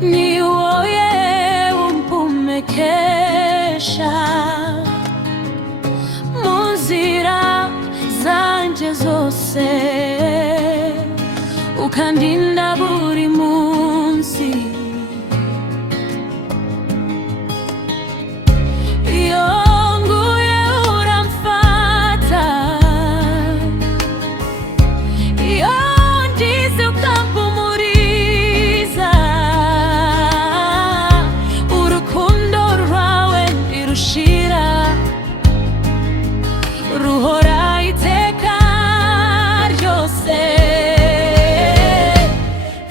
ni wowe umpumekesha mu nzira zanje zose, ukandinda buri munsi. Iyo nguye uramfata, iyo ndize ukampumuriza, urukundo rwawe ntirushira, ruhora iteka ryose.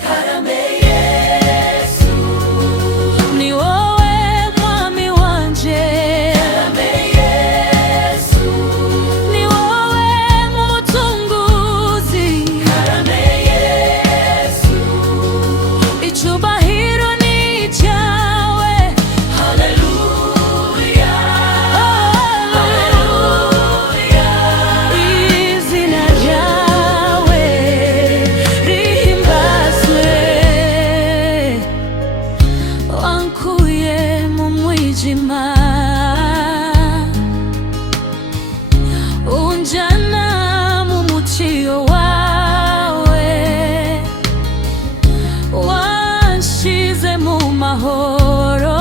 Karame Yesu, ni wowe mwami wanje. Karame Yesu, ni wowe mucunguzi. Karame Yesu, icyubahiro ni icyawe. Haleluya, haleluya. Izina ryawe rihimbazwe. Wankuye mu mwijima, unjana mu mucyo wawe, wanshize mu mahoro,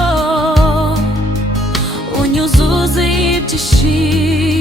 unyuzuza ibyishimo.